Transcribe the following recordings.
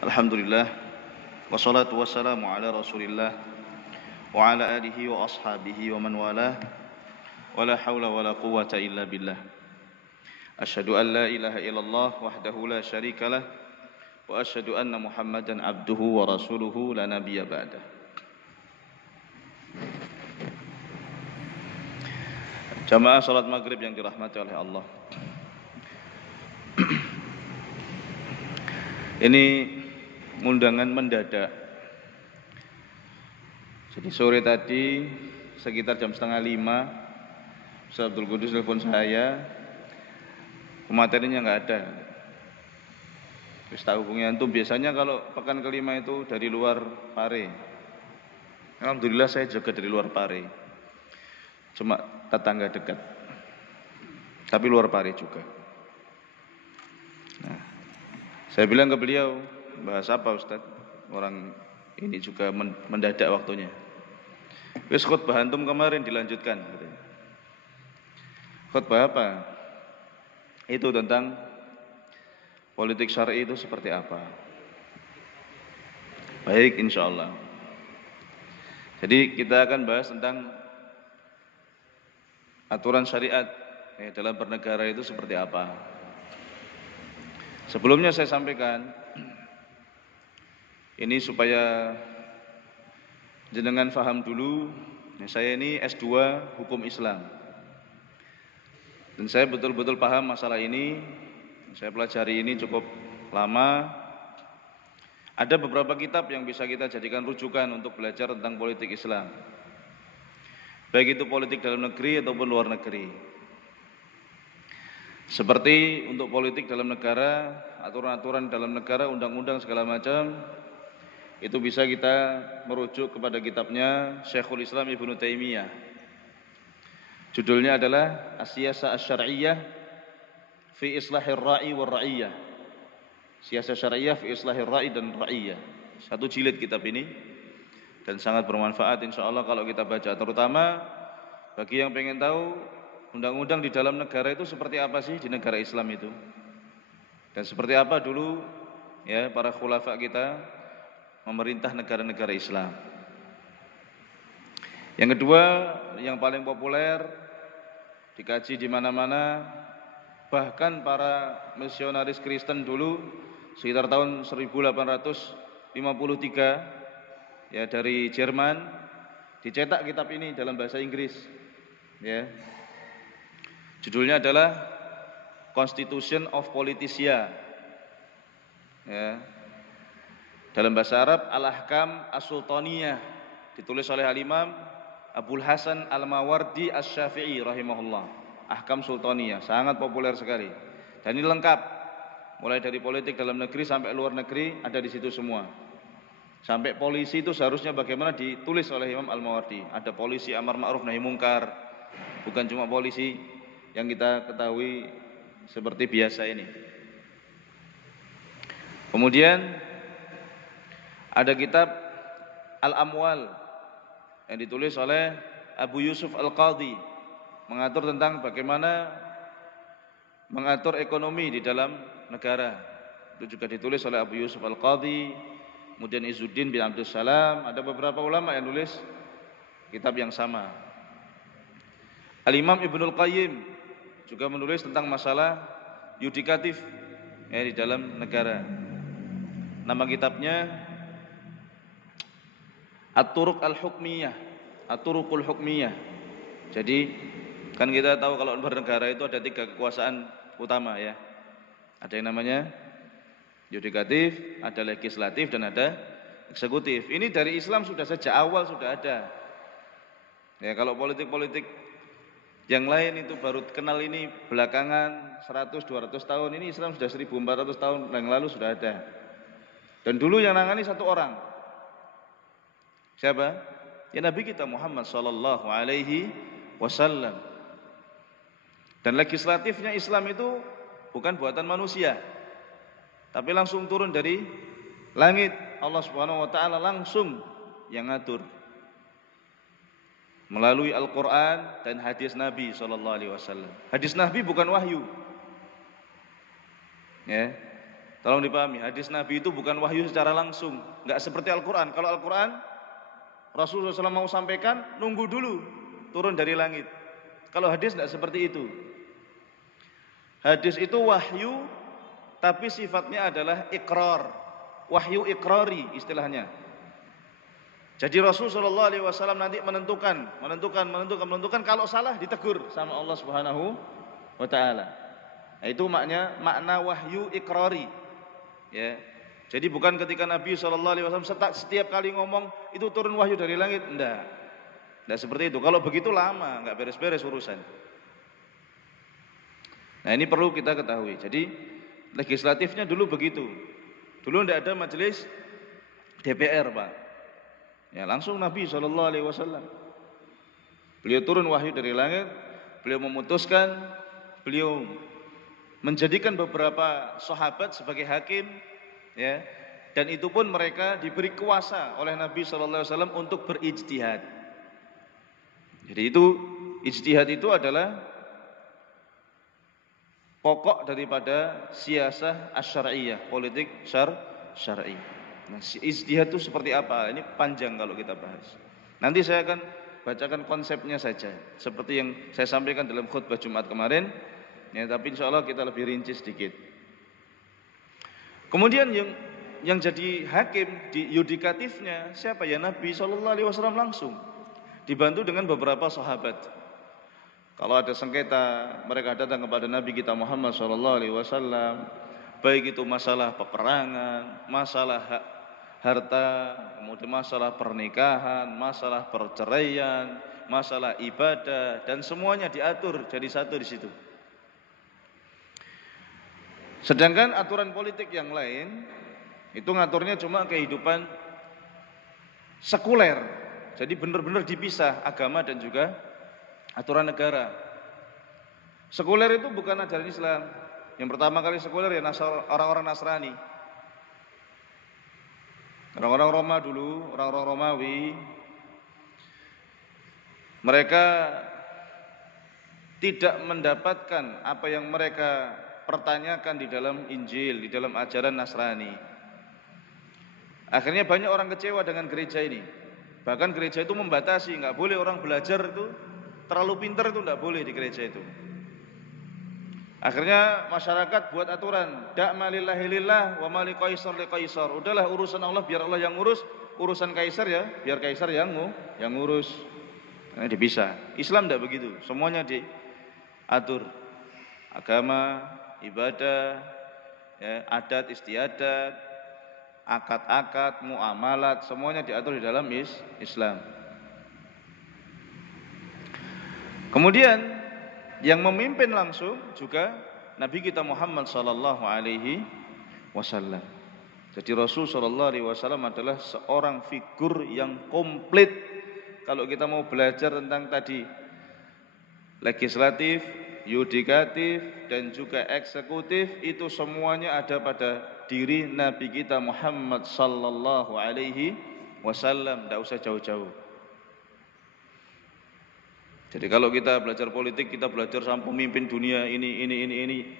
Alhamdulillah wassalatu wassalamu ala Rasulillah wa ala alihi wa ashabihi wa man walah wa la haula wa la quwwata illa billah. Asyhadu an la ilaha illallah wahdahu la syarika lah wa asyhadu anna Muhammadan abduhu wa rasuluhu la nabiyya ba'dah. Jamaah salat maghrib yang dirahmati oleh Allah. Ini undangan mendadak. Jadi sore tadi sekitar jam 4:30 Ustaz Abdul Qudus telepon saya, materinya nggak ada. Terus tak hubungi antum. Biasanya kalau pekan kelima itu dari luar Pare. Alhamdulillah saya juga dari luar Pare, cuma tetangga dekat, tapi luar Pare juga. Nah, saya bilang ke beliau, bahas apa Ustaz? Orang ini juga mendadak waktunya. Wis khutbah antum kemarin dilanjutkan. Khutbah apa? Itu tentang politik syar'i itu seperti apa. Baik, insyaallah. Jadi kita akan bahas tentang aturan syariat dalam bernegara itu seperti apa. Sebelumnya saya sampaikan, ini supaya jenengan faham dulu, saya ini S2 Hukum Islam. Dan saya betul-betul paham masalah ini. Saya pelajari ini cukup lama. Ada beberapa kitab yang bisa kita jadikan rujukan untuk belajar tentang politik Islam, baik itu politik dalam negeri ataupun luar negeri. Seperti untuk politik dalam negara, aturan-aturan dalam negara, undang-undang segala macam, itu bisa kita merujuk kepada kitabnya Syekhul Islam Ibnu Taimiyah. Judulnya adalah As-Siyasah Asy-Syar'iyyah fi Islahir Ra'i war Ra'iyyah. Siyasah Syar'iyyah fi Islahir Ra'i dan Ra'iyyah. Satu jilid kitab ini dan sangat bermanfaat insyaallah kalau kita baca, terutama bagi yang pengen tahu undang-undang di dalam negara itu seperti apa sih di negara Islam itu. Dan seperti apa dulu ya para khulafa kita memerintah negara-negara Islam. Yang kedua, yang paling populer, dikaji di mana-mana, bahkan para misionaris Kristen dulu sekitar tahun 1853 ya dari Jerman dicetak kitab ini dalam bahasa Inggris. Ya. Judulnya adalah Constitution of Politicia. Ya. Dalam bahasa Arab Al-Ahkam As-Sultaniyah, ditulis oleh Al-Imam Abul Hasan Al-Mawardi Asy-Syafi'i rahimahullah. Ahkam Sultaniyah, sangat populer sekali. Dan ini lengkap, mulai dari politik dalam negeri sampai luar negeri ada di situ semua. Sampai polisi itu seharusnya bagaimana ditulis oleh Imam Al-Mawardi. Ada polisi amar ma'ruf nahi mungkar, bukan cuma polisi yang kita ketahui seperti biasa ini. Kemudian ada kitab Al-Amwal yang ditulis oleh Abu Yusuf Al-Qadhi, mengatur tentang bagaimana mengatur ekonomi di dalam negara. Itu juga ditulis oleh Abu Yusuf Al-Qadhi. Kemudian Izzuddin bin Abdus Salam, ada beberapa ulama yang nulis kitab yang sama. Al-Imam Ibnul Qayyim juga menulis tentang masalah yudikatif di dalam negara. Nama kitabnya At-Turuq Al-Hukmiyah, At-Turuqul Hukmiyah. Jadi kan kita tahu kalau bernegara itu ada 3 kekuasaan utama ya. Ada yang namanya yudikatif, ada legislatif dan ada eksekutif. Ini dari Islam sudah sejak awal sudah ada. Ya, kalau politik-politik yang lain itu baru kenal ini belakangan 100-200 tahun, ini Islam sudah 1400 tahun yang lalu sudah ada. Dan dulu yang nangani satu orang. Siapa? Ya Nabi kita Muhammad sallallahu alaihi wasallam. Dan legislatifnya Islam itu bukan buatan manusia, tapi langsung turun dari langit. Allah Subhanahu wa taala langsung yang ngatur melalui Al-Qur'an dan hadis Nabi sallallahu alaihi wasallam. Hadis Nabi bukan wahyu. Ya. Tolong dipahami, hadis Nabi itu bukan wahyu secara langsung, enggak seperti Al-Qur'an. Kalau Al-Qur'an Rasulullah SAW mau sampaikan, nunggu dulu turun dari langit. Kalau hadis enggak seperti itu. Hadis itu wahyu, tapi sifatnya adalah ikrar, wahyu ikrari istilahnya. Jadi Rasulullah SAW nanti menentukan, kalau salah ditegur sama Allah Subhanahu wa Ta'ala. Nah, itu makna wahyu ikrari. Ya, jadi bukan ketika Nabi SAW setiap kali ngomong itu turun wahyu dari langit, enggak seperti itu. Kalau begitu lama, enggak beres-beres urusan. Nah, ini perlu kita ketahui. Jadi legislatifnya dulu begitu. Dulu enggak ada majelis DPR, Pak. Ya, langsung Nabi SAW. Beliau turun wahyu dari langit, beliau memutuskan, beliau menjadikan beberapa sahabat sebagai hakim, ya, dan itu pun mereka diberi kuasa oleh Nabi SAW untuk berijtihad. Jadi itu ijtihad itu adalah pokok daripada siasah asy-syar'iyyah, politik syar'i. Nah, ijtihad itu seperti apa? Ini panjang kalau kita bahas. Nanti saya akan bacakan konsepnya saja, seperti yang saya sampaikan dalam khutbah Jumat kemarin. Ya, tapi insya Allah kita lebih rinci sedikit. Kemudian yang jadi hakim di yudikatifnya siapa? Ya Nabi SAW langsung, dibantu dengan beberapa sahabat. Kalau ada sengketa, mereka datang kepada Nabi kita Muhammad SAW, baik itu masalah peperangan, masalah harta, kemudian masalah pernikahan, masalah perceraian, masalah ibadah, dan semuanya diatur jadi satu di situ. Sedangkan aturan politik yang lain itu ngaturnya cuma kehidupan sekuler. Jadi benar-benar dipisah agama dan juga aturan negara. Sekuler itu bukan ajaran Islam. Yang pertama kali sekuler ya orang-orang Nasrani. Orang-orang Roma dulu, orang-orang Romawi, mereka tidak mendapatkan apa yang mereka pertanyakan di dalam Injil, di dalam ajaran Nasrani. Akhirnya banyak orang kecewa dengan gereja ini. Bahkan gereja itu membatasi, enggak boleh orang belajar itu terlalu pintar, itu enggak boleh di gereja itu. Akhirnya masyarakat buat aturan, da'ma lillahi lillah wa ma liqaisar liqaisar. Udahlah, urusan Allah biar Allah yang ngurus, urusan kaisar ya biar kaisar yang ngurus. Nah, dipisah. Islam enggak begitu, semuanya diatur. Agama, ibadah, ya, adat istiadat, akad-akad, muamalat, semuanya diatur di dalam Islam. Kemudian yang memimpin langsung juga Nabi kita Muhammad sallallahu alaihi wasallam. Jadi Rasul sallallahu alaihi wasallam adalah seorang figur yang komplit. Kalau kita mau belajar tentang tadi legislatif, yudikatif dan juga eksekutif, itu semuanya ada pada diri Nabi kita Muhammad sallallahu alaihi wasallam. Tidak usah jauh-jauh. Jadi kalau kita belajar politik, kita belajar sama pemimpin dunia ini.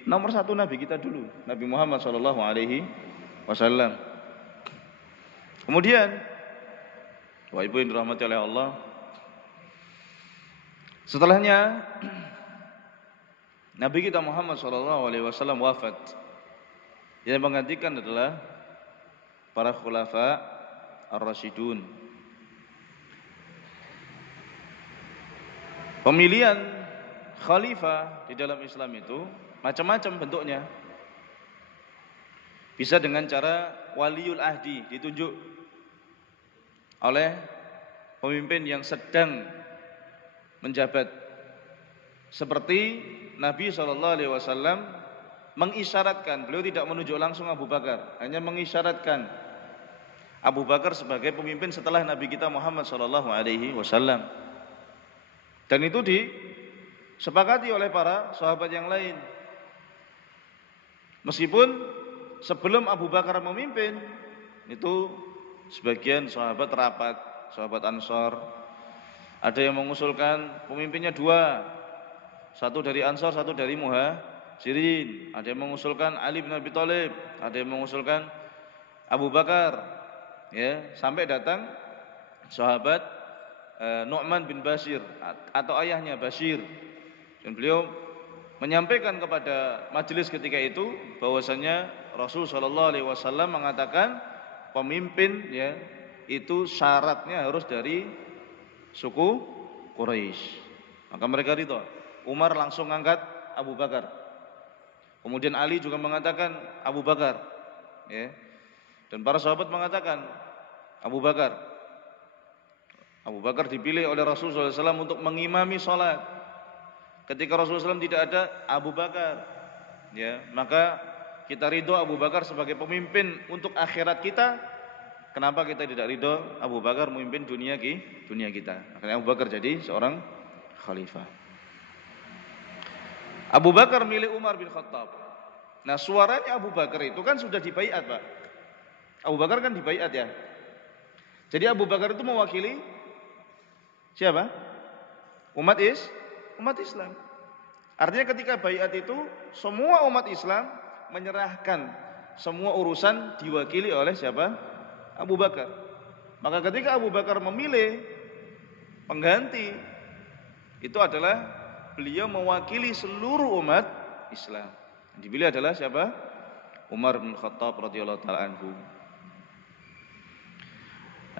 Nomor satu Nabi kita dulu, Nabi Muhammad sallallahu alaihi wasallam. Kemudian, Bapak Ibu yang dirahmati oleh Allah, setelahnya Nabi kita Muhammad SAW wafat. Yang menggantikan adalah para khulafa ar-rasyidun. Pemilihan khalifah di dalam Islam itu macam-macam bentuknya. Bisa dengan cara waliul ahdi, ditunjuk oleh pemimpin yang sedang menjabat. Seperti Nabi SAW mengisyaratkan, beliau tidak menunjuk langsung Abu Bakar, hanya mengisyaratkan Abu Bakar sebagai pemimpin setelah Nabi kita Muhammad SAW. Dan itu disepakati oleh para sahabat yang lain. Meskipun sebelum Abu Bakar memimpin, itu sebagian sahabat rapat, sahabat Ansor, ada yang mengusulkan pemimpinnya dua, satu dari Ansor, satu dari Sirin, ada yang mengusulkan Ali bin Abi Thalib, ada yang mengusulkan Abu Bakar, ya, sampai datang sahabat Nu'man bin Bashir atau ayahnya Bashir, dan beliau menyampaikan kepada majelis ketika itu bahwasanya Rasul sallallahu alaihi wasallam mengatakan pemimpin, ya, itu syaratnya harus dari suku Quraisy. Maka mereka ridho. Umar langsung angkat Abu Bakar. Kemudian Ali juga mengatakan Abu Bakar, ya. Dan para sahabat mengatakan Abu Bakar. Abu Bakar dipilih oleh Rasulullah SAW untuk mengimami sholat. Ketika Rasulullah SAW tidak ada, Abu Bakar, ya, maka kita ridho Abu Bakar sebagai pemimpin untuk akhirat kita. Kenapa kita tidak ridho Abu Bakar memimpin dunia kita? Akhirnya Abu Bakar jadi seorang khalifah. Abu Bakar milih Umar bin Khattab. Nah, suaranya Abu Bakar itu kan sudah dibaiat, Pak. Abu Bakar kan dibaiat, ya. Jadi Abu Bakar itu mewakili siapa? Umat Islam. Artinya ketika baiat itu semua umat Islam menyerahkan semua urusan diwakili oleh siapa? Abu Bakar. Maka ketika Abu Bakar memilih pengganti, itu adalah beliau mewakili seluruh umat Islam. Dipilih adalah siapa? Umar bin Khattab radhiyallahu taala anhu.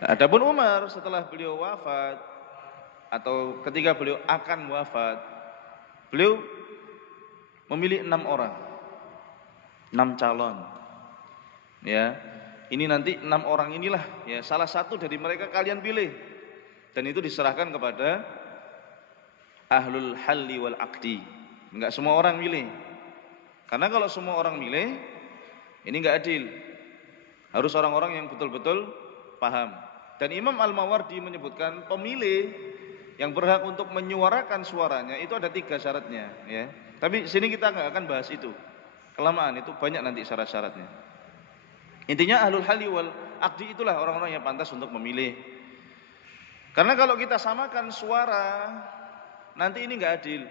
Adapun Umar setelah beliau wafat atau ketika beliau akan wafat, beliau memilih 6 orang, 6 calon. Ya, ini nanti 6 orang inilah, ya, salah satu dari mereka kalian pilih, dan itu diserahkan kepada ahlul halli wal aqdi. Enggak semua orang milih. Karena kalau semua orang milih, ini enggak adil. Harus orang-orang yang betul-betul paham. Dan Imam Al-Mawardi menyebutkan pemilih yang berhak untuk menyuarakan suaranya itu ada 3 syaratnya, ya. Tapi sini kita enggak akan bahas itu. Kelamaan, itu banyak nanti syarat-syaratnya. Intinya ahlul halli wal aqdi itulah orang-orang yang pantas untuk memilih. Karena kalau kita samakan suara, nanti ini enggak adil.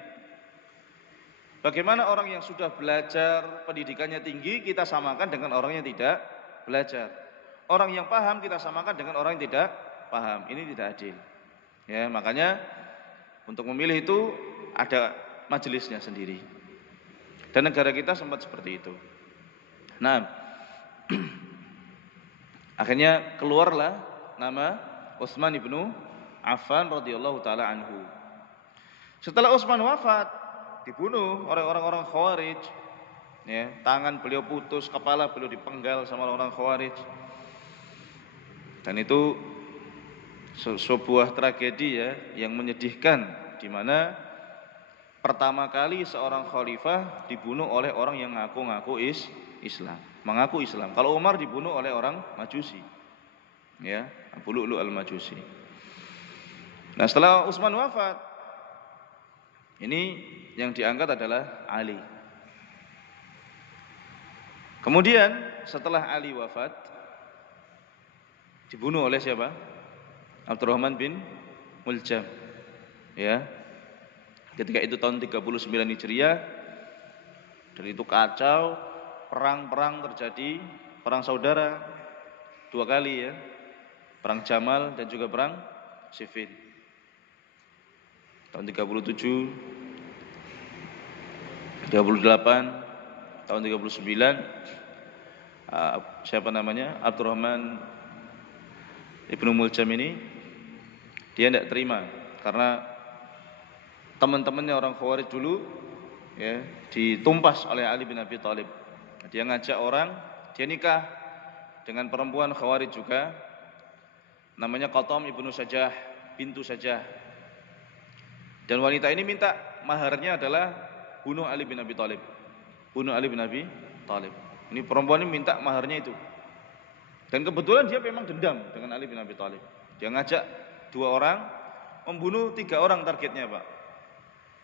Bagaimana orang yang sudah belajar, pendidikannya tinggi, kita samakan dengan orang yang tidak belajar. Orang yang paham kita samakan dengan orang yang tidak paham. Ini tidak adil. Ya, makanya untuk memilih itu ada majelisnya sendiri. Dan negara kita sempat seperti itu. Nah, akhirnya keluarlah nama Utsman ibnu Affan radhiyallahu taala anhu. Setelah Utsman wafat, dibunuh oleh orang-orang Khawarij, ya, tangan beliau putus, kepala beliau dipenggal sama orang Khawarij. Dan itu sebuah tragedi, ya, yang menyedihkan, di mana pertama kali seorang khalifah dibunuh oleh orang yang ngaku-ngaku Islam, mengaku Islam. Kalau Umar dibunuh oleh orang Majusi, ya, Abu Lu'lu' al-Majusi. Nah, setelah Utsman wafat, ini yang diangkat adalah Ali. Kemudian setelah Ali wafat, dibunuh oleh siapa? Abdurrahman bin Muljam. Ya. Ketika itu tahun 39 Hijriah, dan itu kacau, perang terjadi, perang saudara 2 kali, ya. Perang Jamal dan juga perang Siffin. Tahun 37, 38, tahun 39, siapa namanya? Abdurrahman Ibnu Muljam ini, dia tidak terima karena teman-temannya orang Khawarij dulu, ya, ditumpas oleh Ali bin Abi Thalib. Dia ngajak orang, dia nikah dengan perempuan Khawarij juga, namanya Qatam ibnu Sajah, bintu Sajah. Dan wanita ini minta maharnya adalah bunuh Ali bin Abi Thalib. Bunuh Ali bin Abi Thalib. Ini perempuan ini minta maharnya itu. Dan kebetulan dia memang dendam dengan Ali bin Abi Thalib. Dia ngajak 2 orang, membunuh 3 orang targetnya, Pak.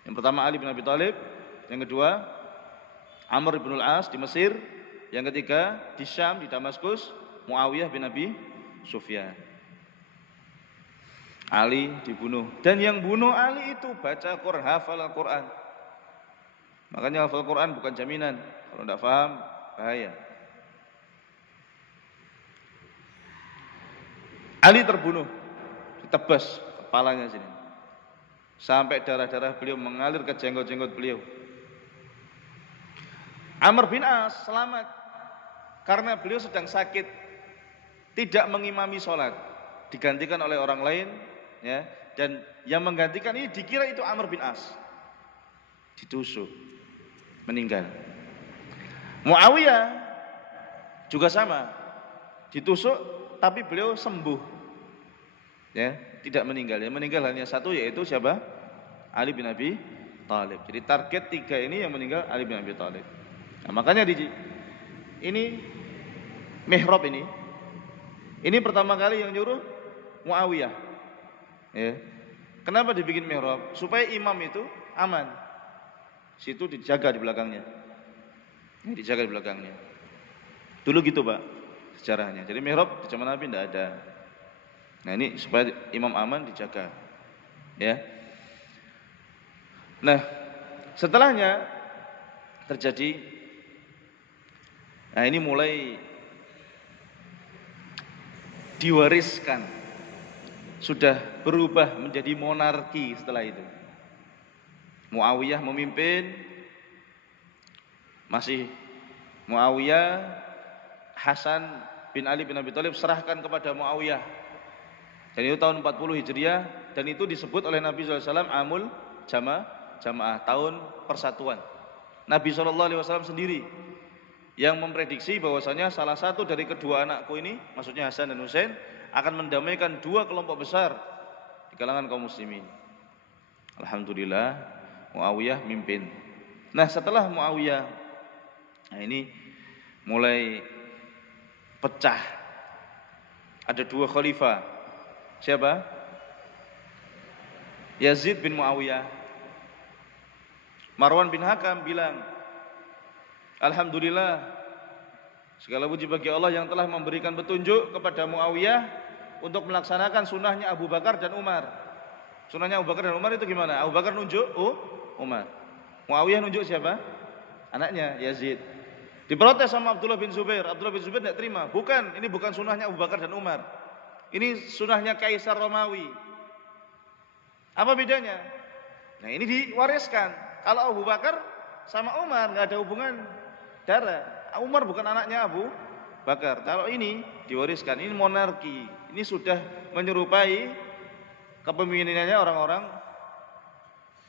Yang pertama Ali bin Abi Thalib, yang kedua Amr bin al-As di Mesir, yang ketiga di Syam, di Damaskus, Muawiyah bin Abi Sufyan. Ali dibunuh, dan yang bunuh Ali itu baca Quran, hafal Al-Quran. Makanya hafal Quran bukan jaminan. Kalau tidak paham, bahaya. Ali terbunuh, ditebas kepalanya sini. Sampai darah-darah beliau mengalir ke jenggot-jenggot beliau. Amr bin As selamat karena beliau sedang sakit, tidak mengimami sholat, digantikan oleh orang lain, ya. Dan yang menggantikan ini dikira itu Amr bin As, ditusuk, meninggal. Muawiyah juga sama, ditusuk, tapi beliau sembuh, ya, tidak meninggal. Yang meninggal hanya satu, yaitu siapa? Ali bin Abi Thalib. Jadi target 3 ini yang meninggal Ali bin Abi Thalib. Nah, makanya ini mihrab ini pertama kali yang nyuruh Muawiyah. Ya. Kenapa dibikin mihrab? Supaya imam itu aman. Situ dijaga di belakangnya. Dijaga di belakangnya. Dulu gitu, Pak, sejarahnya. Jadi mihrab di zaman Nabi tidak ada. Nah, ini supaya imam aman dijaga. Ya. Nah, setelahnya terjadi, nah ini mulai diwariskan, sudah berubah menjadi monarki setelah itu. Muawiyah memimpin, masih Muawiyah, Hasan bin Ali bin Abi Thalib serahkan kepada Muawiyah. Dan itu tahun 40 Hijriah, dan itu disebut oleh Nabi SAW Amul Jamaah, tahun persatuan. Nabi SAW sendiri yang memprediksi bahwasanya salah satu dari kedua anakku ini, maksudnya Hasan dan Husain, akan mendamaikan 2 kelompok besar di kalangan kaum muslimin. Alhamdulillah, Muawiyah mimpin. Nah, setelah Muawiyah, nah ini mulai pecah. Ada 2 khalifah. Siapa? Yazid bin Muawiyah. Marwan bin Hakam bilang, alhamdulillah, segala puji bagi Allah yang telah memberikan petunjuk kepada Muawiyah untuk melaksanakan sunnahnya Abu Bakar dan Umar. Sunnahnya Abu Bakar dan Umar itu gimana? Abu Bakar nunjuk Umar. Muawiyah nunjuk siapa? Anaknya Yazid. Diprotes sama Abdullah bin Zubair. Abdullah bin Zubair tidak terima. Bukan, ini bukan sunnahnya Abu Bakar dan Umar. Ini sunnahnya Kaisar Romawi. Apa bedanya? Nah, ini diwariskan. Kalau Abu Bakar sama Umar nggak ada hubungan darah. Umar bukan anaknya Abu Bakar. Kalau ini diwariskan, ini monarki. Ini sudah menyerupai kepemimpinannya orang-orang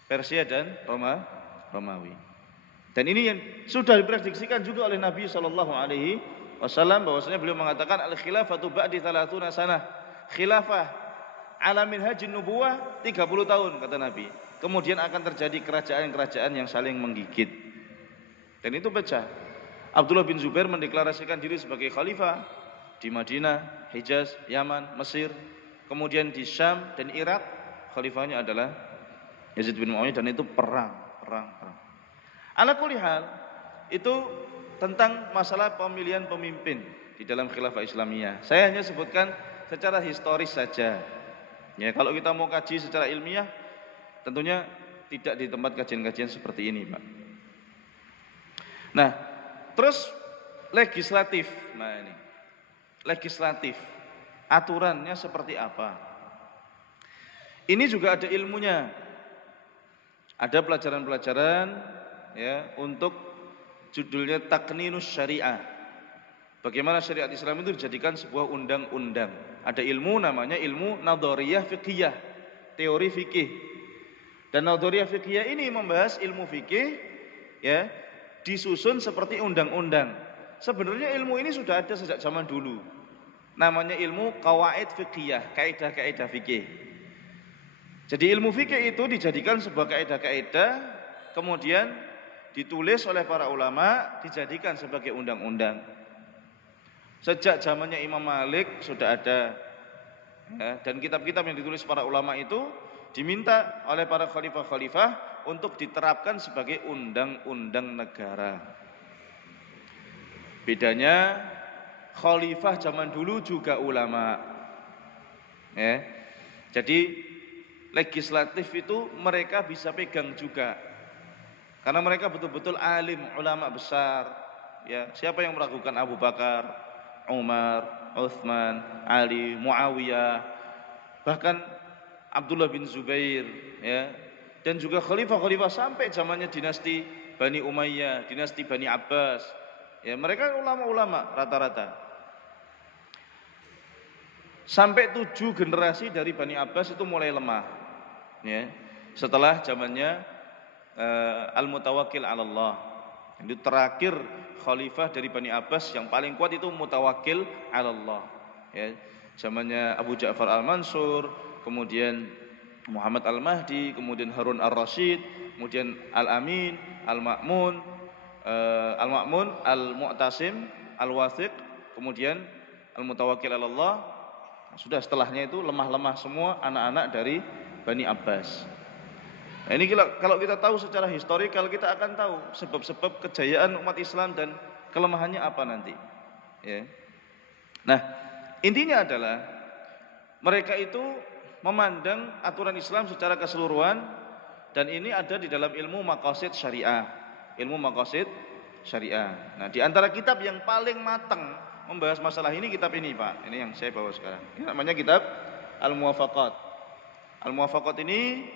Persia dan Romawi. Dan ini yang sudah diprediksikan juga oleh Nabi SAW, bahwasanya beliau mengatakan al-khilafatu ba'di 30 sanah. Khilafah ala minhajin nubuwah 30 tahun kata Nabi. Kemudian akan terjadi kerajaan-kerajaan yang saling menggigit. Dan itu pecah. Abdullah bin Zubair mendeklarasikan diri sebagai khalifah di Madinah, Hijaz, Yaman, Mesir. Kemudian di Syam dan Irak, khalifahnya adalah Yazid bin Muawiyah, dan itu perang. Ala kulli hal, itu tentang masalah pemilihan pemimpin di dalam khilafah Islamiyah. Saya hanya sebutkan secara historis saja. Ya, kalau kita mau kaji secara ilmiah, tentunya tidak di tempat kajian-kajian seperti ini, Pak. Nah, terus legislatif. Nah, ini legislatif, aturannya seperti apa? Ini juga ada ilmunya. Ada pelajaran-pelajaran, ya, untuk judulnya Taqninus Syariah. Bagaimana syariat Islam itu dijadikan sebuah undang-undang. Ada ilmu namanya ilmu nadhariyah fiqhiyah, teori fikih. Dan nadhariyah fiqhiyah ini membahas ilmu fikih, ya, disusun seperti undang-undang. Sebenarnya ilmu ini sudah ada sejak zaman dulu. Namanya ilmu qawaid fiqhiyah, kaidah-kaidah fikih. Jadi ilmu fikih itu dijadikan sebuah kaidah-kaidah, kemudian ditulis oleh para ulama, dijadikan sebagai undang-undang. Sejak zamannya Imam Malik sudah ada, ya, dan kitab-kitab yang ditulis para ulama itu diminta oleh para khalifah-khalifah untuk diterapkan sebagai undang-undang negara. Bedanya khalifah zaman dulu juga ulama, ya. Jadi legislatif itu mereka bisa pegang juga, Karena mereka betul-betul alim, ulama besar. Ya, siapa yang meragukan Abu Bakar, Umar, Utsman, Ali, Muawiyah, bahkan Abdullah bin Zubair, ya, dan juga khalifah-khalifah sampai zamannya dinasti Bani Umayyah, dinasti Bani Abbas. Ya, mereka ulama-ulama rata-rata. Sampai 7 generasi dari Bani Abbas itu mulai lemah. Ya, setelah zamannya Al-Mutawakkil 'ala Allah. Itu terakhir khalifah dari Bani Abbas yang paling kuat itu Mutawakkil 'ala Allah. Ya, zamannya Abu Ja'far Al-Mansur, kemudian Muhammad Al-Mahdi, kemudian Harun Ar-Rasyid, kemudian Al-Amin, Al-Ma'mun, Al-Mu'tasim, Al-Wathiq, kemudian Al-Mutawakkil 'ala Allah. Nah, sudah setelahnya itu lemah-lemah semua anak-anak dari Bani Abbas. Nah, ini kalau kita tahu secara historikal, kita akan tahu sebab-sebab kejayaan umat Islam dan kelemahannya apa nanti. Ya. Nah, intinya adalah mereka itu memandang aturan Islam secara keseluruhan, dan ini ada di dalam ilmu maqasid syariah. Ilmu maqasid syariah. Nah, di antara kitab yang paling matang membahas masalah ini kitab ini, Pak. Ini yang saya bawa sekarang. Ini namanya kitab Al-Muwafaqat. Al-Muwafaqat ini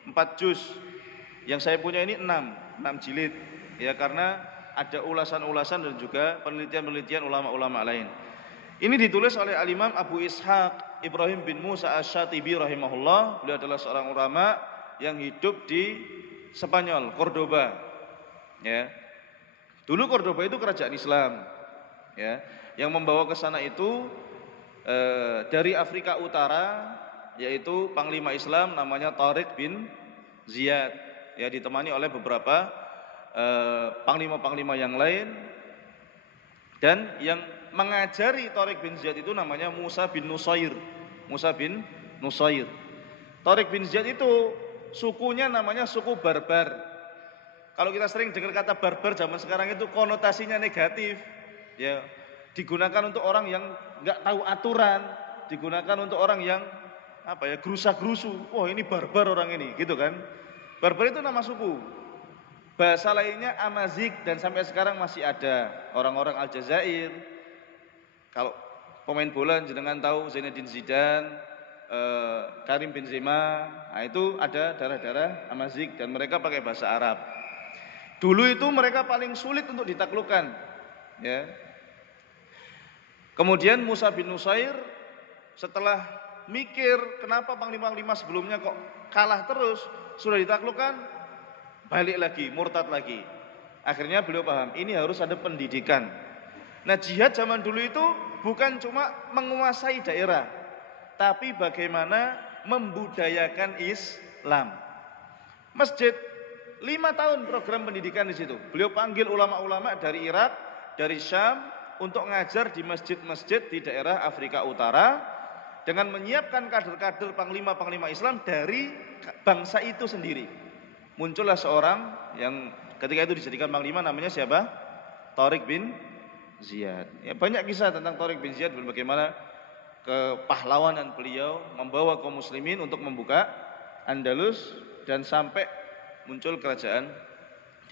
4 juz. Yang saya punya ini 6 jilid. Ya, karena ada ulasan-ulasan dan juga penelitian-penelitian ulama-ulama lain. Ini ditulis oleh Al-Imam Abu Ishaq Ibrahim bin Musa Asy-Syatibi rahimahullah. Beliau adalah seorang ulama yang hidup di Spanyol, Cordoba. Ya. Dulu Cordoba itu kerajaan Islam. Ya. Yang membawa ke sana itu dari Afrika Utara, yaitu panglima Islam namanya Tariq bin Ziyad, ya, ditemani oleh beberapa panglima-panglima yang lain, dan yang mengajari Tariq bin Ziyad itu namanya Musa bin Nusair. Musa bin Nusair. Tariq bin Ziyad itu sukunya namanya suku Barbar. Kalau kita sering dengar kata barbar zaman sekarang itu konotasinya negatif, ya, digunakan untuk orang yang nggak tahu aturan, digunakan untuk orang yang gerusa-gerusu. Oh, ini barbar orang ini, gitu kan? Barbar itu nama suku. Bahasa lainnya Amazik, dan sampai sekarang masih ada orang-orang Aljazair. Kalau pemain bola jenengan tahu Zainuddin Zidane, Karim Benzema, nah itu ada darah-darah Amazik dan mereka pakai bahasa Arab. Dulu itu mereka paling sulit untuk ditaklukkan, ya. Kemudian Musa bin Nusair setelah mikir kenapa panglima-panglima sebelumnya kok kalah terus, sudah ditaklukkan, balik lagi, murtad lagi. Akhirnya beliau paham, ini harus ada pendidikan. Nah, jihad zaman dulu itu bukan cuma menguasai daerah, tapi bagaimana membudayakan Islam. Masjid 5 tahun program pendidikan di situ. Beliau panggil ulama-ulama dari Irak, dari Syam untuk ngajar di masjid-masjid di daerah Afrika Utara dengan menyiapkan kader-kader panglima-panglima Islam dari bangsa itu sendiri. Muncullah seorang yang ketika itu dijadikan panglima, namanya siapa? Tariq bin Ziyad. Ya, banyak kisah tentang Tariq bin Ziyad dan bagaimana kepahlawanan beliau membawa kaum muslimin untuk membuka Andalus dan sampai muncul kerajaan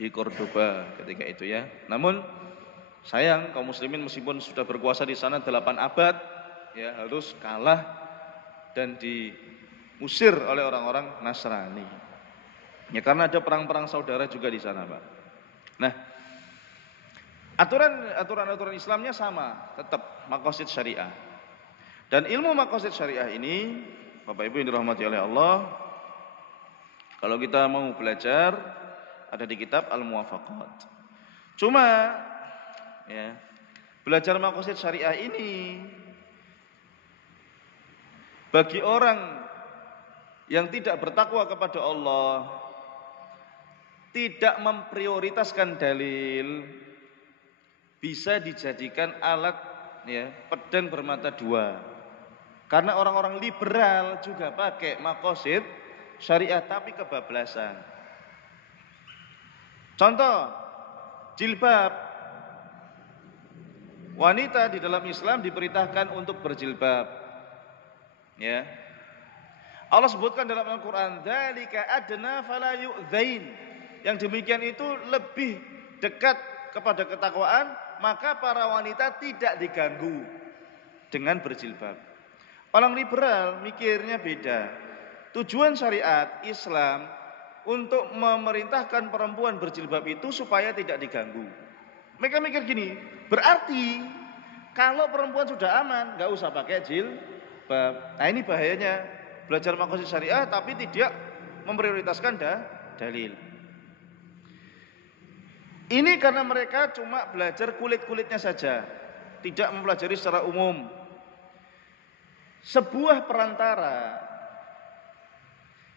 di Cordoba ketika itu, ya. Namun sayang kaum muslimin meskipun sudah berkuasa di sana 8 abad, ya, harus kalah dan diusir oleh orang-orang Nasrani. Ya, karena ada perang-perang saudara juga di sana, Pak. Nah, aturan Islamnya sama, tetap maqasid syariah. Dan ilmu maqasid syariah ini, Bapak Ibu yang dirahmati oleh Allah, kalau kita mau belajar ada di kitab Al-Muwafaqat. Cuma, ya, belajar maqasid syariah ini bagi orang yang tidak bertakwa kepada Allah, tidak memprioritaskan dalil, bisa dijadikan alat, ya, pedang bermata dua. Karena orang-orang liberal juga pakai maqasid syariah tapi kebablasan. Contoh, jilbab. Wanita di dalam Islam diperintahkan untuk berjilbab. Ya. Allah sebutkan dalam Al-Qur'an, "Dzalika adna fala yu'dzain." yang demikian itu lebih dekat kepada ketakwaan, maka para wanita tidak diganggu dengan berjilbab. Orang liberal mikirnya beda. Tujuan syariat Islam untuk memerintahkan perempuan berjilbab itu supaya tidak diganggu. Mereka mikir gini, berarti kalau perempuan sudah aman, nggak usah pakai jilbab. Nah ini bahayanya belajar maqasid syariah tapi tidak memprioritaskan dalil. Ini karena mereka cuma belajar kulit-kulitnya saja, tidak mempelajari secara umum. Sebuah perantara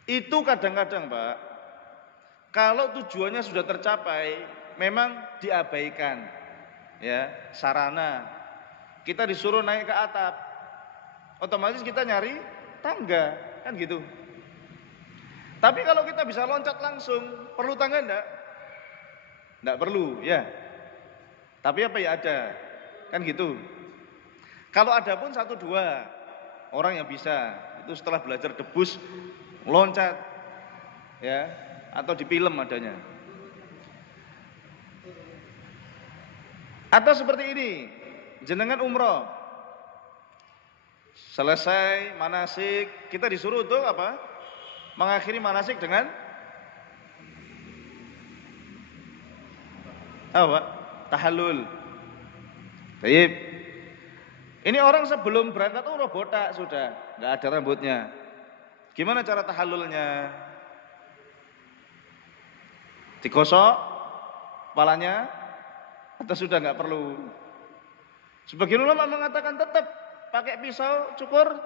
itu kadang-kadang, Pak, kalau tujuannya sudah tercapai memang diabaikan, ya, sarana. Kita disuruh naik ke atap, otomatis kita nyari tangga, kan gitu. Tapi kalau kita bisa loncat langsung, perlu tangga enggak? Enggak perlu, ya. Tapi apa ya ada, kan gitu. Kalau ada pun 1-2 orang yang bisa, itu setelah belajar debus, loncat, ya, atau di film adanya. Atau seperti ini, jenengan umroh, selesai manasik, kita disuruh untuk apa? Mengakhiri manasik dengan apa? Tahallul. Baik. Ini orang sebelum berangkat umroh botak sudah, nggak ada rambutnya. Gimana cara tahallulnya? Digosok kepalanya atau sudah nggak perlu? Sebagian ulama mengatakan tetap pakai pisau cukur,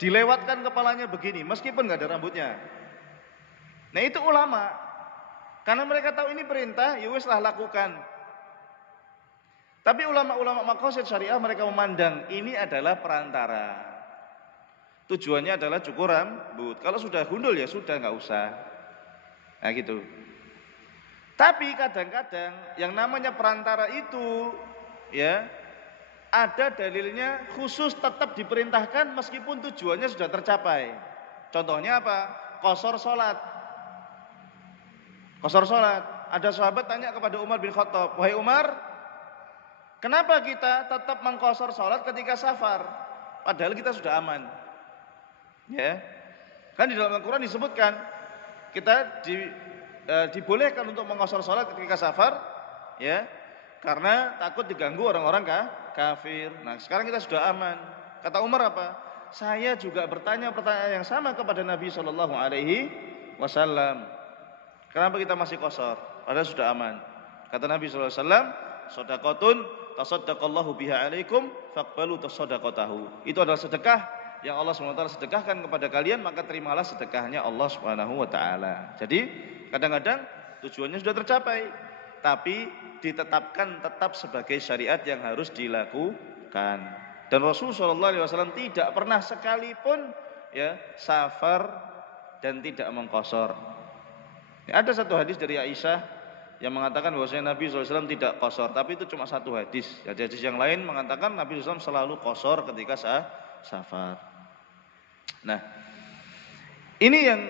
dilewatkan kepalanya begini, meskipun nggak ada rambutnya. Nah itu ulama, karena mereka tahu ini perintah, ya wis lah lakukan. Tapi ulama-ulama maqasid syariah mereka memandang ini adalah perantara. Tujuannya adalah cukur rambut. Kalau sudah gundul ya sudah nggak usah. Nah gitu. Tapi kadang-kadang yang namanya perantara itu, ya, ada dalilnya khusus tetap diperintahkan meskipun tujuannya sudah tercapai. Contohnya apa? Qashar salat. Qashar salat. Ada sahabat tanya kepada Umar bin Khattab, "Wahai Umar, kenapa kita tetap mengqashar salat ketika safar? Padahal kita sudah aman." Ya. Kan di dalam Al-Qur'an disebutkan kita dibolehkan untuk mengqashar salat ketika safar, ya, karena takut diganggu orang-orang kafir. Nah, sekarang kita sudah aman. Kata Umar apa? Saya juga bertanya pertanyaan yang sama kepada Nabi sallallahu alaihi wasallam. Kenapa kita masih qashar? Padahal sudah aman. Kata Nabi sallallahu alaihi wasallam, "Shadaqatun tasaddaqallahu biha alaikum faqbalu tasaddaqatahu." Itu adalah sedekah yang Allah SWT sedekahkan kepada kalian, maka terimalah sedekahnya Allah SWT. Jadi kadang-kadang tujuannya sudah tercapai, tapi ditetapkan tetap sebagai syariat yang harus dilakukan. Dan Rasulullah SAW tidak pernah sekalipun, ya, safar dan tidak mengqashar. Ada satu hadis dari Aisyah yang mengatakan bahwasanya Nabi SAW tidak qashar, tapi itu cuma satu hadis. Jadi hadis yang lain mengatakan Nabi SAW selalu qashar ketika safar. Nah, ini yang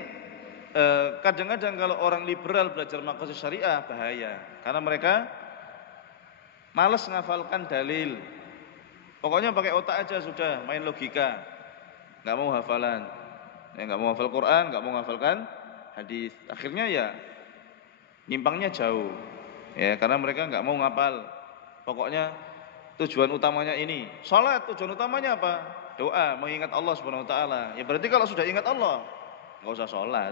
kadang-kadang kalau orang liberal belajar maqasid syariah bahaya, karena mereka malas ngafalkan dalil. Pokoknya pakai otak aja sudah, main logika, nggak mau hafalan, ya, nggak mau hafal Quran, nggak mau ngafalkan hadis. Akhirnya ya nyimpangnya jauh, ya, karena mereka nggak mau ngapal. Pokoknya tujuan utamanya ini, salat tujuan utamanya apa? Doa, mengingat Allah Subhanahu wa taala. Ya berarti kalau sudah ingat Allah, enggak usah sholat.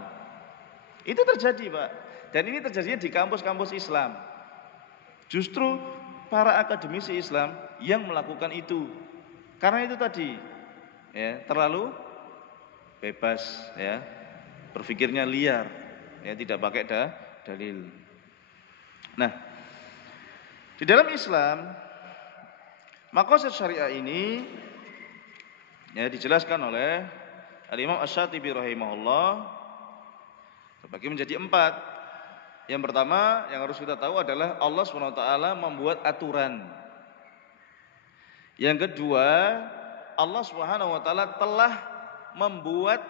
Itu terjadi, Pak. Dan ini terjadinya di kampus-kampus Islam. Justru para akademisi Islam yang melakukan itu. Karena itu tadi, ya, terlalu bebas, ya. Berpikirnya liar, ya, tidak pakai dalil. Nah, di dalam Islam maqasid syariah ini, ya, dijelaskan oleh Al-Imam Asy-Syatibi rahimahullah terbagi menjadi 4. Yang pertama yang harus kita tahu adalah Allah SWT membuat aturan. Yang kedua, Allah SWT telah membuat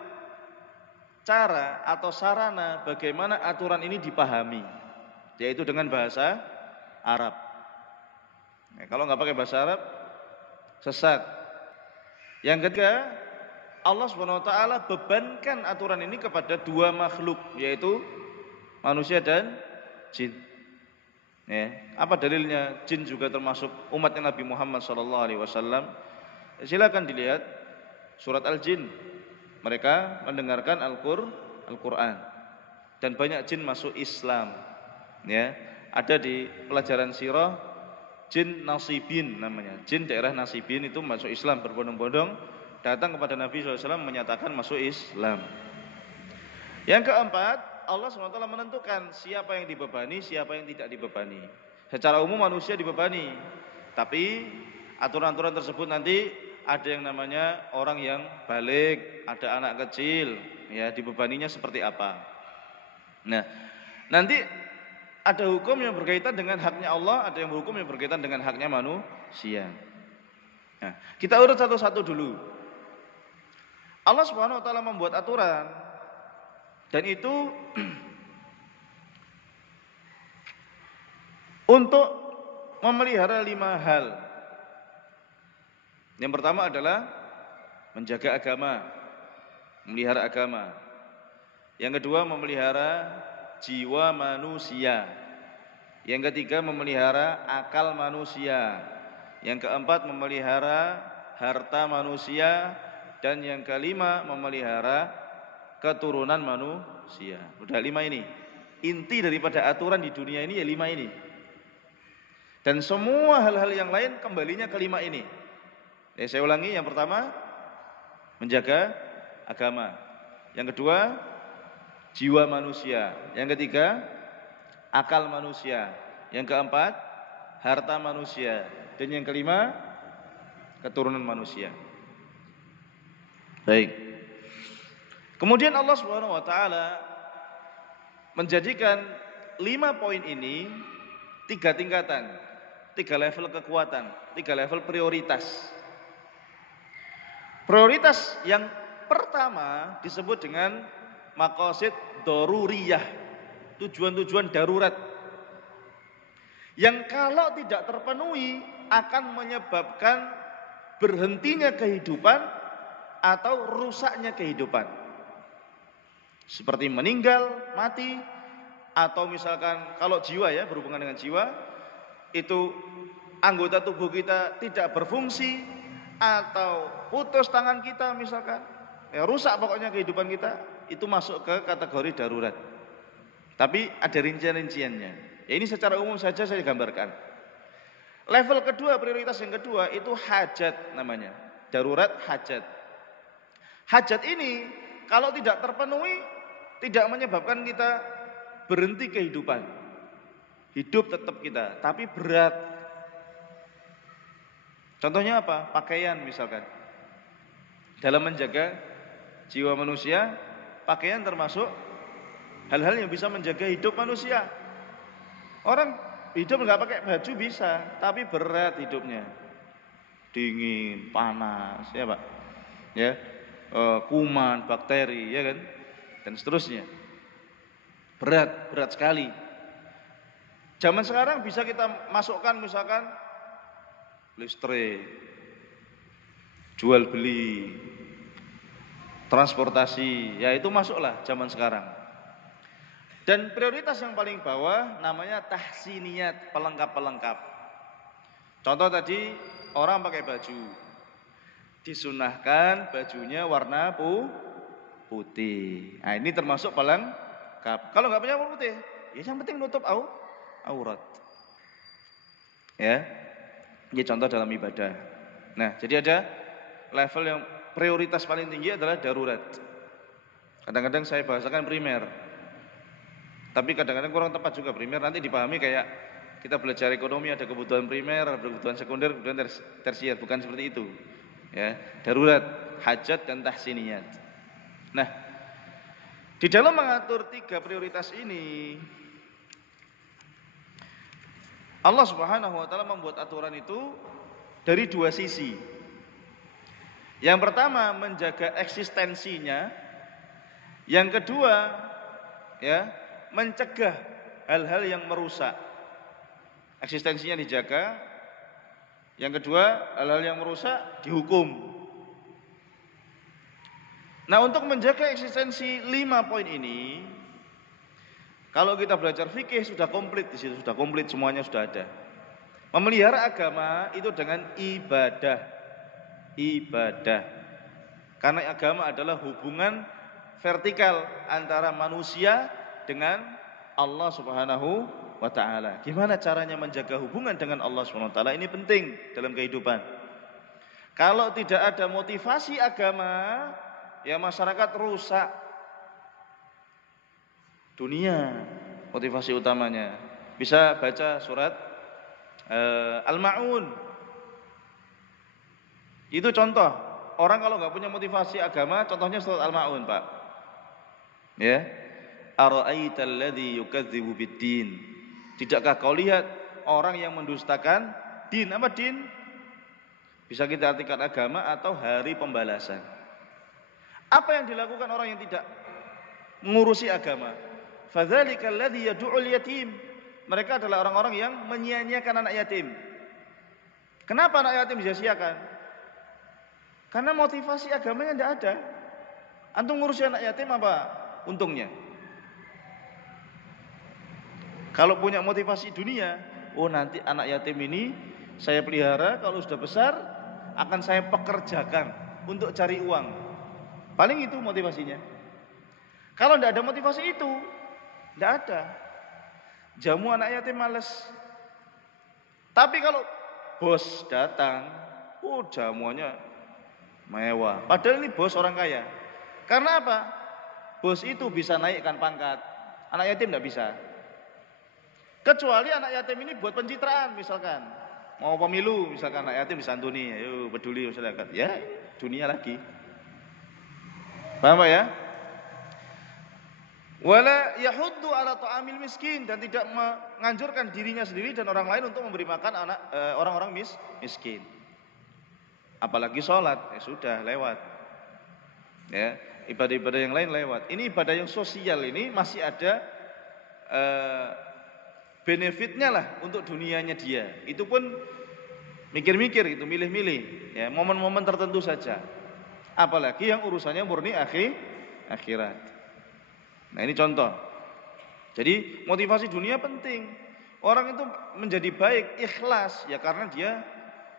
cara atau sarana bagaimana aturan ini dipahami. yaitu dengan bahasa Arab. Kalau nggak pakai bahasa Arab, sesat. Yang ketiga, Allah Subhanahu wa taala bebankan aturan ini kepada dua makhluk, yaitu manusia dan jin. Ya, apa dalilnya? Jin juga termasuk umatnya Nabi Muhammad SAW. Silakan dilihat surat Al-Jin. Mereka mendengarkan Al-Quran dan banyak jin masuk Islam. Ya, ada di pelajaran sirah jin Nasibin namanya. Jin daerah Nasibin itu masuk Islam berbondong-bondong, datang kepada Nabi SAW menyatakan masuk Islam. Yang keempat, Allah SWT menentukan siapa yang dibebani, siapa yang tidak dibebani. Secara umum manusia dibebani, tapi aturan-aturan tersebut nanti ada yang namanya orang yang balik, ada anak kecil, ya dibebaninya seperti apa. Nah, nanti ada hukum yang berkaitan dengan haknya Allah, ada yang hukum yang berkaitan dengan haknya manusia. Nah, kita urut satu-satu dulu. Allah Subhanahu wa taala membuat aturan, dan itu untuk memelihara 5 hal. Yang pertama adalah menjaga agama, memelihara agama. Yang kedua memelihara jiwa manusia. Yang ketiga memelihara akal manusia. Yang keempat memelihara harta manusia. Dan yang kelima memelihara keturunan manusia. Udah 5 ini. Inti daripada aturan di dunia ini ya 5 ini. Dan semua hal-hal yang lain kembalinya ke 5 ini. Saya ulangi, yang pertama menjaga agama. Yang kedua jiwa manusia. Yang ketiga akal manusia. Yang keempat harta manusia. Dan yang kelima keturunan manusia. Baik. Kemudian Allah Subhanahu wa taala menjadikan 5 poin ini 3 tingkatan, 3 level kekuatan, 3 level prioritas. Prioritas yang pertama disebut dengan maqasid daruriyah, tujuan-tujuan darurat. Yang kalau tidak terpenuhi akan menyebabkan berhentinya kehidupan atau rusaknya kehidupan. Seperti meninggal, mati, atau misalkan kalau jiwa ya, berhubungan dengan jiwa, itu anggota tubuh kita tidak berfungsi, atau putus tangan kita misalkan, ya rusak pokoknya kehidupan kita, itu masuk ke kategori darurat. Tapi ada rincian-rinciannya. Ya ini secara umum saja saya gambarkan. Level kedua, prioritas yang kedua itu hajat namanya, darurat hajat. Hajat ini kalau tidak terpenuhi tidak menyebabkan kita berhenti kehidupan. Hidup tetap kita, tapi berat. Contohnya apa? Pakaian misalkan. Dalam menjaga jiwa manusia, pakaian termasuk hal-hal yang bisa menjaga hidup manusia. Orang hidup nggak pakai baju bisa, tapi berat hidupnya. Dingin, panas, ya Pak. Ya, kuman, bakteri, ya kan? Dan seterusnya. Berat sekali. Zaman sekarang bisa kita masukkan misalkan listrik, jual beli, transportasi, ya itu masuklah zaman sekarang. Dan prioritas yang paling bawah namanya tahsiniyat, pelengkap-pelengkap. Contoh tadi orang pakai baju, disunahkan bajunya warna putih. Nah ini termasuk pelengkap. Kalau nggak punya warna putih, ya yang penting nutup aurat. Ya, ini contoh dalam ibadah. Nah, jadi ada level yang prioritas paling tinggi adalah darurat. Kadang-kadang saya bahasakan primer, tapi kadang-kadang kurang tepat juga primer. Nanti dipahami kayak kita belajar ekonomi ada kebutuhan primer, ada kebutuhan sekunder, kebutuhan tersier. Bukan seperti itu. Ya, darurat, hajat dan tahsiniyat. Nah, di dalam mengatur 3 prioritas ini, Allah Subhanahu wa taala membuat aturan itu dari 2 sisi. Yang pertama menjaga eksistensinya, yang kedua ya, mencegah hal-hal yang merusak. Eksistensinya dijaga. Yang kedua, hal-hal yang merusak dihukum. Nah, untuk menjaga eksistensi 5 poin ini, kalau kita belajar fikih sudah komplit di situ, sudah komplit semuanya sudah ada. Memelihara agama itu dengan ibadah. Ibadah. Karena agama adalah hubungan vertikal antara manusia dengan Allah Subhanahu wa taala. Gimana caranya menjaga hubungan dengan Allah Subhanahu wa taala? Ini penting dalam kehidupan. Kalau tidak ada motivasi agama, ya masyarakat rusak. Dunia motivasi utamanya. Bisa baca surat Al-Ma'un. Itu contoh. Orang kalau nggak punya motivasi agama, contohnya surat Al-Ma'un, Pak. Ya. Ara'aital ladzi yukadzibu bid-din. Tidakkah kau lihat orang yang mendustakan din? Apa din? Bisa kita artikan agama atau hari pembalasan. Apa yang dilakukan orang yang tidak mengurusi agama? Fadzalikal ladzi yad'ul yatim. Mereka adalah orang-orang yang menyia-nyiakan anak yatim. Kenapa anak yatim disia-siakan? Karena motivasi agamanya tidak ada. Antum ngurusi anak yatim apa untungnya? Kalau punya motivasi dunia, oh nanti anak yatim ini saya pelihara, kalau sudah besar akan saya pekerjakan untuk cari uang. Paling itu motivasinya. Kalau tidak ada motivasi itu, tidak ada. Jamu anak yatim males. Tapi kalau bos datang, oh jamuannya mewah. Padahal ini bos orang kaya. Karena apa? Bos itu bisa naikkan pangkat. Anak yatim tidak bisa. Kecuali anak yatim ini buat pencitraan misalkan. Mau pemilu misalkan anak yatim disantuni. Ayo peduli masyarakat. Ya dunia lagi. Paham Pak ya? Wala yahuddu ala ta'amil miskin, dan tidak menganjurkan dirinya sendiri dan orang lain untuk memberi makan orang-orang miskin. Apalagi sholat, ya sudah lewat. Ya, ibadah-ibadah yang lain lewat. Ini ibadah yang sosial ini masih ada benefitnya lah untuk dunianya dia. Itu pun mikir-mikir gitu, milih-milih. Ya, momen-momen tertentu saja. Apalagi yang urusannya murni akhirat. Nah ini contoh. Jadi motivasi dunia penting. Orang itu menjadi baik, ikhlas ya karena dia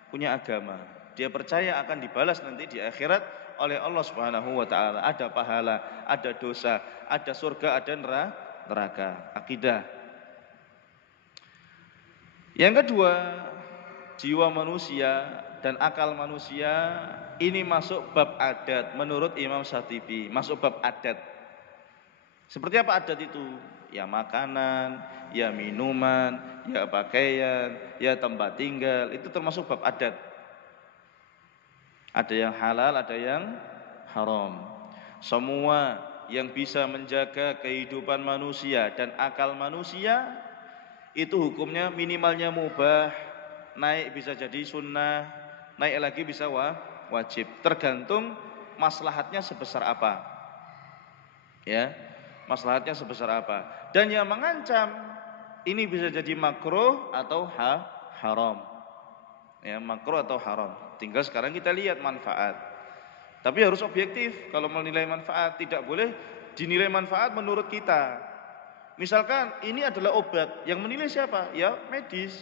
punya agama. Dia percaya akan dibalas nanti di akhirat oleh Allah Subhanahu wa taala. Ada pahala, ada dosa, ada surga, ada neraka. Akidah. Yang kedua, jiwa manusia dan akal manusia ini masuk bab adat menurut Imam Syatibi, masuk bab adat. Seperti apa adat itu? Ya makanan, ya minuman, ya pakaian, ya tempat tinggal, itu termasuk bab adat. Ada yang halal, ada yang haram. Semua yang bisa menjaga kehidupan manusia dan akal manusia, itu hukumnya minimalnya mubah, naik bisa jadi sunnah, naik lagi bisa wajib. Tergantung maslahatnya sebesar apa. Ya. Maslahatnya sebesar apa. Dan yang mengancam ini bisa jadi makruh atau haram. Ya, makruh atau haram. Tinggal sekarang kita lihat manfaat. Tapi harus objektif kalau menilai manfaat. Tidak boleh dinilai manfaat menurut kita. Misalkan ini adalah obat, yang menilai siapa? Ya medis.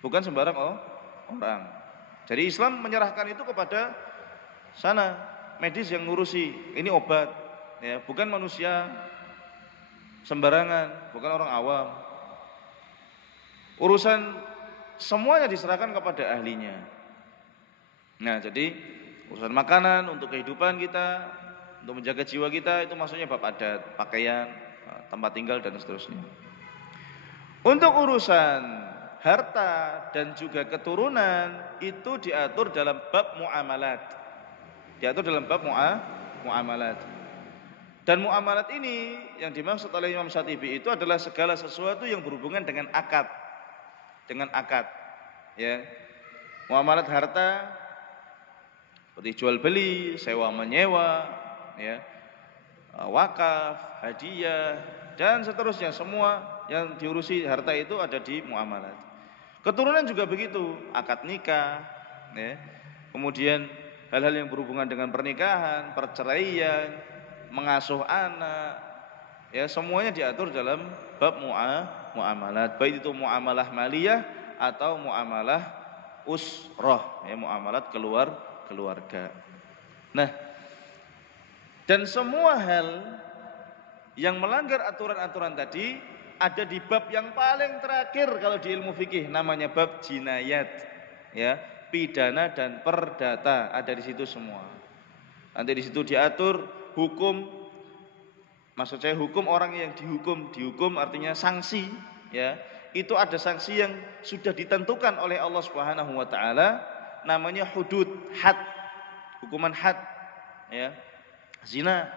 Bukan sembarang orang. Jadi Islam menyerahkan itu kepada sana, medis yang ngurusi. Ini obat. Ya, bukan manusia sembarangan, bukan orang awam. Urusan semuanya diserahkan kepada ahlinya. Nah, jadi urusan makanan untuk kehidupan kita, untuk menjaga jiwa kita itu maksudnya bab adat, pakaian, tempat tinggal dan seterusnya. Untuk urusan harta dan juga keturunan itu diatur dalam bab muamalat. Diatur dalam bab muamalat. Dan muamalat ini yang dimaksud oleh Imam Syatibi itu adalah segala sesuatu yang berhubungan dengan akad. Dengan akad. Ya. Muamalat harta seperti jual beli, sewa menyewa, ya. Wakaf, hadiah dan seterusnya, semua yang diurusi harta itu ada di muamalat. Keturunan juga begitu, akad nikah, ya. Kemudian hal-hal yang berhubungan dengan pernikahan, perceraian, mengasuh anak, ya semuanya diatur dalam bab muamalat, baik itu muamalah maliyah atau muamalah usrah, ya muamalat keluarga. Nah, dan semua hal yang melanggar aturan-aturan tadi ada di bab yang paling terakhir kalau di ilmu fikih, namanya bab jinayat, ya, pidana dan perdata, ada di situ semua. Nanti di situ diatur hukum, maksud saya hukum orang yang dihukum artinya sanksi, ya. Itu ada sanksi yang sudah ditentukan oleh Allah Subhanahu wa taala, namanya hudud, had, hukuman had, ya. Zina,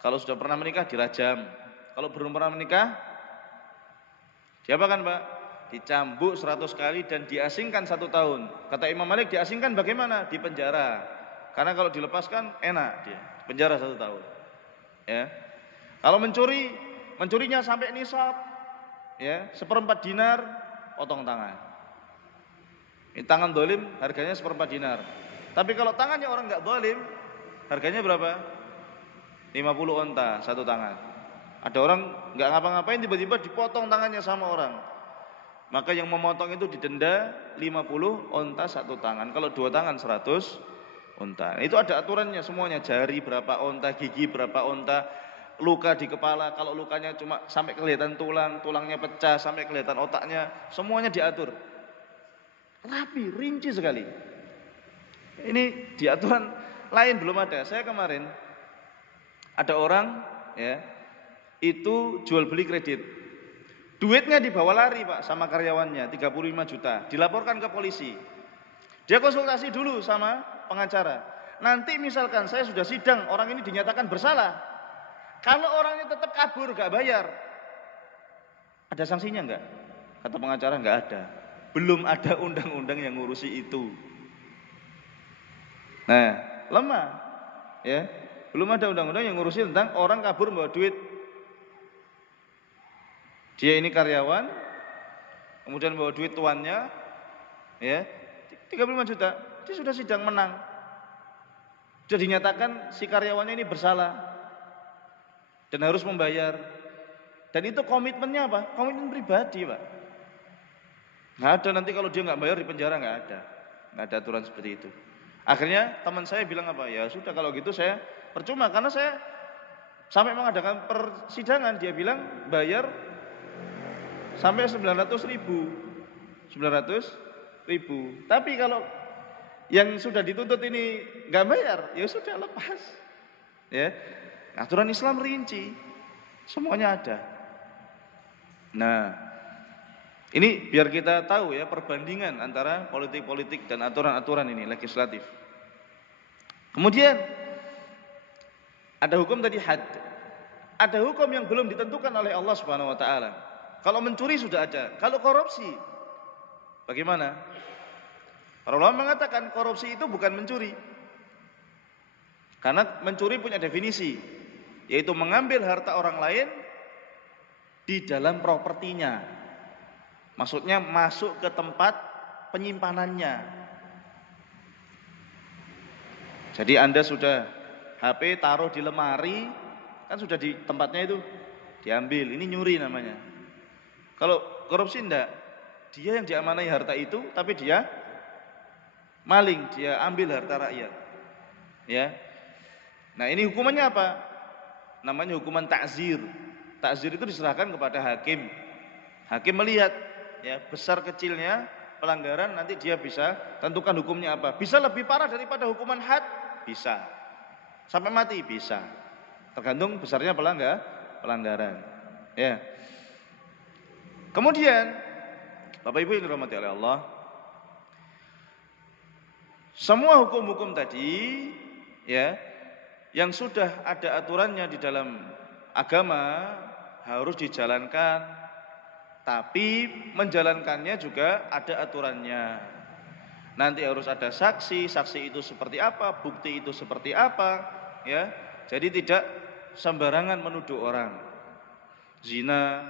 kalau sudah pernah menikah dirajam, kalau belum pernah menikah diapakan, Pak? Dicambuk 100 kali dan diasingkan 1 tahun. Kata Imam Malik, diasingkan bagaimana? Di penjara. Karena kalau dilepaskan enak dia. Penjara 1 tahun. Ya. Kalau mencurinya sampai nisab, ya, 1/4 dinar, potong tangan. Ini tangan dolim harganya 1/4 dinar. Tapi kalau tangannya orang nggak dolim, harganya berapa? 50 onta 1 tangan. Ada orang nggak ngapa-ngapain tiba-tiba dipotong tangannya sama orang. Maka yang memotong itu didenda 50 onta 1 tangan. Kalau 2 tangan 100 onta. Itu ada aturannya semuanya. Jari berapa onta, gigi berapa onta, luka di kepala. Kalau lukanya cuma sampai kelihatan tulang, tulangnya pecah sampai kelihatan otaknya, semuanya diatur. Rapi, rinci sekali. Ini di aturan lain belum ada. Saya kemarin ada orang, ya, itu jual beli kredit. Duitnya dibawa lari, Pak, sama karyawannya 35 juta. Dilaporkan ke polisi. Dia konsultasi dulu sama pengacara. Nanti misalkan saya sudah sidang, orang ini dinyatakan bersalah. Kalau orangnya tetap kabur, gak bayar, ada sanksinya enggak? Kata pengacara, enggak ada. Belum ada undang-undang yang ngurusi itu. Nah, lemah, ya. Belum ada undang-undang yang ngurusi tentang orang kabur bawa duit. Dia ini karyawan, kemudian bawa duit tuannya, ya, 35 juta. Dia sudah sidang menang. Sudah dinyatakan si karyawannya ini bersalah dan harus membayar. Dan itu komitmennya apa? Komitmen pribadi, Pak. Nggak ada nanti kalau dia nggak bayar di penjara, nggak ada aturan seperti itu. Akhirnya teman saya bilang apa? Ya sudah kalau gitu saya percuma, karena saya sampai mengadakan persidangan, dia bilang bayar sampai 900 ribu. Tapi kalau yang sudah dituntut ini nggak bayar, ya sudah lepas. Ya, aturan Islam rinci, semuanya ada. Nah, ini biar kita tahu ya perbandingan antara politik-politik dan aturan-aturan ini legislatif. Kemudian ada hukum tadi had. Ada hukum yang belum ditentukan oleh Allah Subhanahu wa taala. Kalau mencuri sudah ada. Kalau korupsi bagaimana? Para ulama mengatakan korupsi itu bukan mencuri. Karena mencuri punya definisi, yaitu mengambil harta orang lain di dalam propertinya. Maksudnya masuk ke tempat penyimpanannya. Jadi Anda sudah HP taruh di lemari, kan sudah di tempatnya itu, diambil. Ini nyuri namanya. Kalau korupsi enggak, dia yang diamanai harta itu, tapi dia maling, dia ambil harta rakyat. Ya. Nah, ini hukumannya apa? Namanya hukuman ta'zir. Ta'zir itu diserahkan kepada hakim. Hakim melihat ya besar kecilnya pelanggaran, nanti dia bisa tentukan hukumnya apa. Bisa lebih parah daripada hukuman had, bisa. Sampai mati bisa. Tergantung besarnya pelanggaran. Ya. Kemudian Bapak Ibu yang dirahmati oleh Allah, semua hukum-hukum tadi ya yang sudah ada aturannya di dalam agama harus dijalankan, tapi menjalankannya juga ada aturannya. Nanti harus ada saksi, saksi itu seperti apa, bukti itu seperti apa, ya. Jadi tidak sembarangan menuduh orang. Zina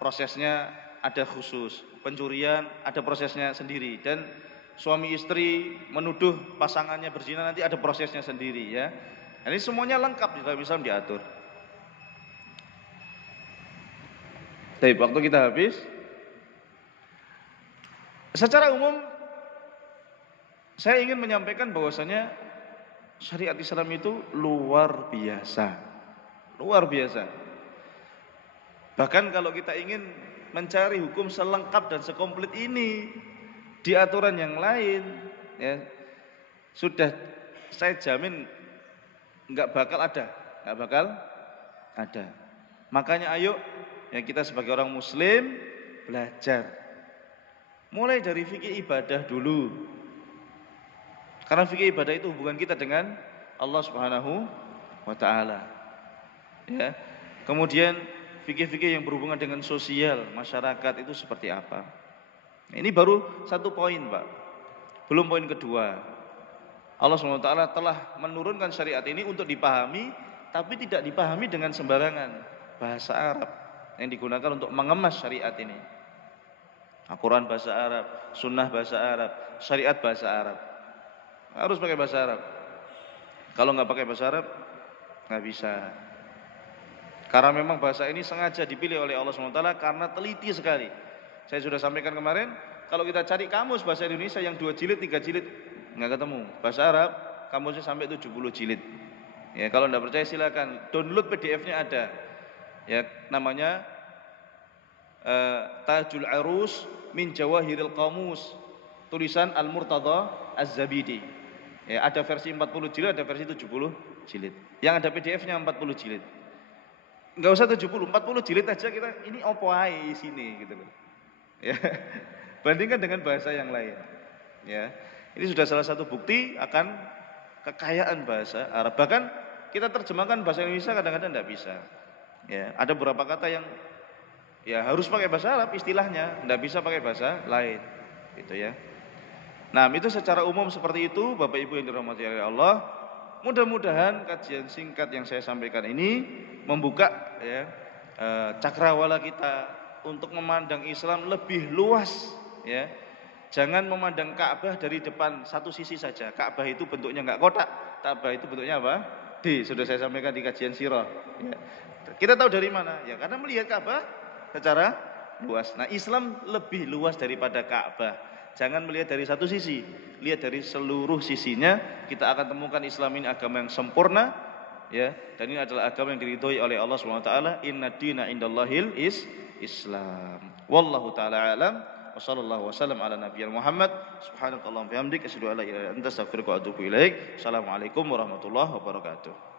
prosesnya ada khusus, pencurian ada prosesnya sendiri, dan suami istri menuduh pasangannya berzina nanti ada prosesnya sendiri ya. Ini semuanya lengkap di dalam Islam diatur. Baik, waktu kita habis. Secara umum saya ingin menyampaikan bahwasanya syariat Islam itu luar biasa. Luar biasa. Bahkan kalau kita ingin mencari hukum selengkap dan sekomplit ini di aturan yang lain, ya, sudah saya jamin nggak bakal ada. Makanya ayo ya kita sebagai orang Muslim belajar. Mulai dari fikih ibadah dulu. Karena fikih ibadah itu hubungan kita dengan Allah Subhanahu wa taala. Ya. Kemudian fikih-fikih yang berhubungan dengan sosial, masyarakat itu seperti apa. Ini baru satu poin, Pak. Belum poin kedua. Allah Subhanahu wa taala telah menurunkan syariat ini untuk dipahami, tapi tidak dipahami dengan sembarangan. Bahasa Arab yang digunakan untuk mengemas syariat ini. Al-Quran bahasa Arab, sunnah bahasa Arab, syariat bahasa Arab. Harus pakai bahasa Arab. Kalau nggak pakai bahasa Arab, nggak bisa. Karena memang bahasa ini sengaja dipilih oleh Allah SWT karena teliti sekali. Saya sudah sampaikan kemarin, kalau kita cari kamus bahasa Indonesia yang 2 jilid, 3 jilid, nggak ketemu. Bahasa Arab, kamusnya sampai 70 jilid. Ya, kalau nggak percaya silakan download PDF-nya ada. Ya, namanya Tajul Arus min Jawahiril Qamus, tulisan Al-Murtada Az-Zabidi. Ya, ada versi 40 jilid, ada versi 70 jilid. Yang ada PDF-nya 40 jilid. Enggak usah 70, 40 jilid aja kita ini opo ae sini gitu loh. Ya. Bandingkan dengan bahasa yang lain. Ya. Ini sudah salah satu bukti akan kekayaan bahasa Arab. Bahkan kita terjemahkan bahasa Indonesia kadang-kadang enggak bisa. Ya, ada beberapa kata yang ya harus pakai bahasa Arab istilahnya, enggak bisa pakai bahasa lain. Gitu ya. Nah, itu secara umum seperti itu, Bapak Ibu yang dirahmati oleh Allah. Mudah-mudahan kajian singkat yang saya sampaikan ini membuka ya, cakrawala kita untuk memandang Islam lebih luas ya. Jangan memandang Ka'bah dari depan satu sisi saja. Ka'bah itu bentuknya enggak kotak, Ka'bah itu bentuknya apa? D. Sudah saya sampaikan di kajian sirah ya. Kita tahu dari mana? Ya karena melihat Ka'bah secara luas. Nah, Islam lebih luas daripada Ka'bah. Jangan melihat dari satu sisi, lihat dari seluruh sisinya. Kita akan temukan Islam ini agama yang sempurna, ya. Dan ini adalah agama yang diridhoi oleh Allah Subhanahu wa taala. Inna dina indallahil Islam. Wallahu taala alam. Wassallallahu wasallam ala nabiyina Muhammad. Subhanakallahumma bihamdika asyhadu an la ilaha illa anta astaghfiruka wa atubu ilaik. Assalamualaikum warahmatullahi wabarakatuh.